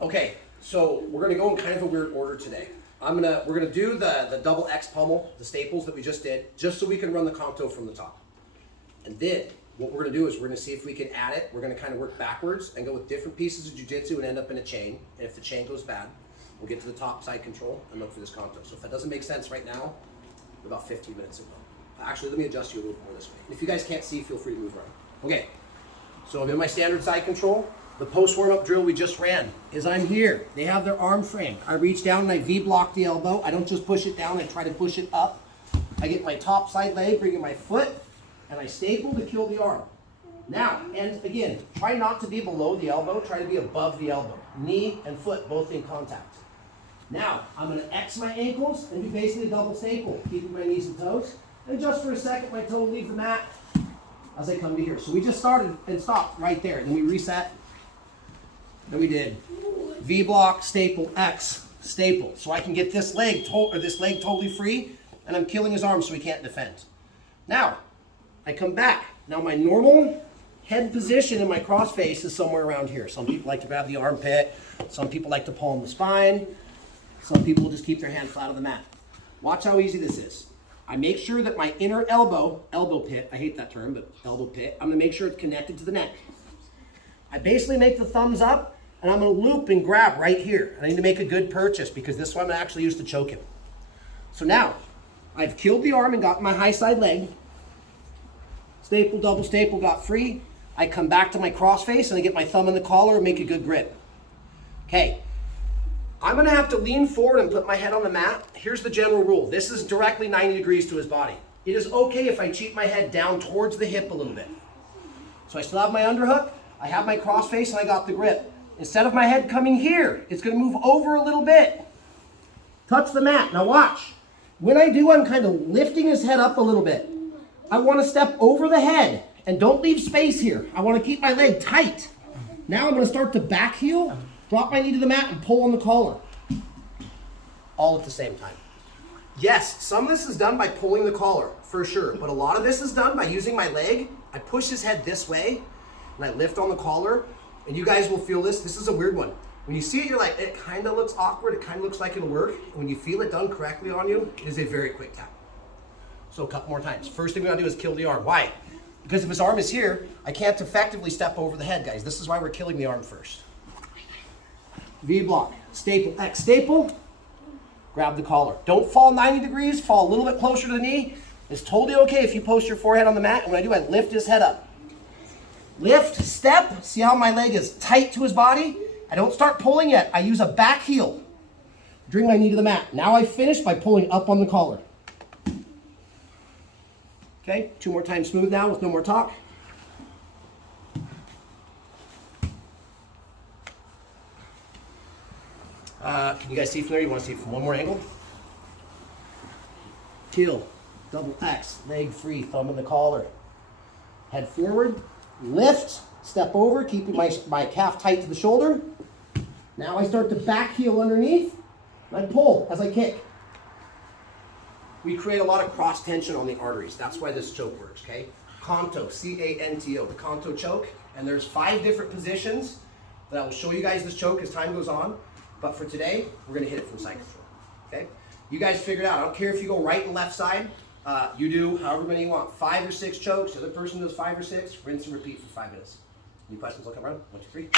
Okay, so we're gonna go in kind of a weird order today. We're gonna do the double X pummel, the staples that we just did, just so we can run the CANTO from the top. And then what we're gonna do is we're gonna see if we can add it. We're gonna kind of work backwards and go with different pieces of jiu-jitsu and end up in a chain. And if the chain goes bad, we'll get to the top side control and look for this CANTO. So if that doesn't make sense right now, we're about 15 minutes ago. Actually, let me adjust you a little more this way. And if you guys can't see, feel free to move around. Okay, so I'm in my standard side control. The post warm-up drill we just ran is I'm here. They have their arm frame. I reach down and I V-block the elbow. I don't just push it down, I try to push it up. I get my top side leg, bring in my foot, and I staple to kill the arm. Now, and again, try not to be below the elbow, try to be above the elbow. Knee and foot both in contact. Now, I'm gonna X my ankles and do basically a double staple, keeping my knees and toes. And just for a second, my toe will leave the mat as I come to here. So we just started and stopped right there. Then we reset. Then we did V-block, staple, X, staple. So I can get this leg totally free, and I'm killing his arm so he can't defend. Now, I come back. Now my normal head position in my cross face is somewhere around here. Some people like to grab the armpit. Some people like to palm the spine. Some people will just keep their hand flat on the mat. Watch how easy this is. I make sure that my inner elbow pit, I hate that term, but elbow pit, I'm gonna make sure it's connected to the neck. I basically make the thumbs up, and I'm gonna loop and grab right here. I need to make a good purchase because this one I'm gonna actually use to choke him. So now, I've killed the arm and got my high side leg. Staple, double staple, got free. I come back to my cross face and I get my thumb in the collar and make a good grip. Okay, I'm gonna have to lean forward and put my head on the mat. Here's the general rule. This is directly 90 degrees to his body. It is okay if I cheat my head down towards the hip a little bit. So I still have my underhook, I have my cross face, and I got the grip. Instead of my head coming here, it's gonna move over a little bit. Touch the mat. Now watch. When I do, I'm kind of lifting his head up a little bit. I wanna step over the head, and don't leave space here. I wanna keep my leg tight. Now I'm gonna start to back heel, drop my knee to the mat, and pull on the collar. All at the same time. Yes, some of this is done by pulling the collar, for sure, but a lot of this is done by using my leg. I push his head this way, and I lift on the collar, and you guys will feel this. This is a weird one. When you see it, you're like, it kind of looks awkward, it kind of looks like it'll work. And when you feel it done correctly on you, it is a very quick tap. So a couple more times. First thing we gotta do is kill the arm. Why? Because if his arm is here, I can't effectively step over the head, guys. This is why we're killing the arm first. V-block, staple, X, staple, grab the collar. Don't fall 90 degrees, fall a little bit closer to the knee. It's totally okay if you post your forehead on the mat, and when I do, I lift his head up. Lift, step, see how my leg is tight to his body? I don't start pulling yet, I use a back heel. Bring my knee to the mat. Now I finish by pulling up on the collar. Okay, 2 more times smooth now with no more talk. Can you guys see from there? You want to see it from one more angle? Kill, double X, leg free, thumb in the collar. Head forward, lift, step over, keeping my calf tight to the shoulder. Now I start to back heel underneath, and I pull as I kick. We create a lot of cross tension on the arteries. That's why this choke works, okay? CANTO, C-A-N-T-O, the CANTO choke. And there's 5 different positions that I will show you guys this choke as time goes on. But for today, we're gonna hit it from side control, okay? You guys figure it out. I don't care if you go right and left side. You do however many you want. 5 or 6 chokes. The other person does 5 or 6. Rinse and repeat for 5 minutes. Any questions? I'll come around. 1, 2, 3.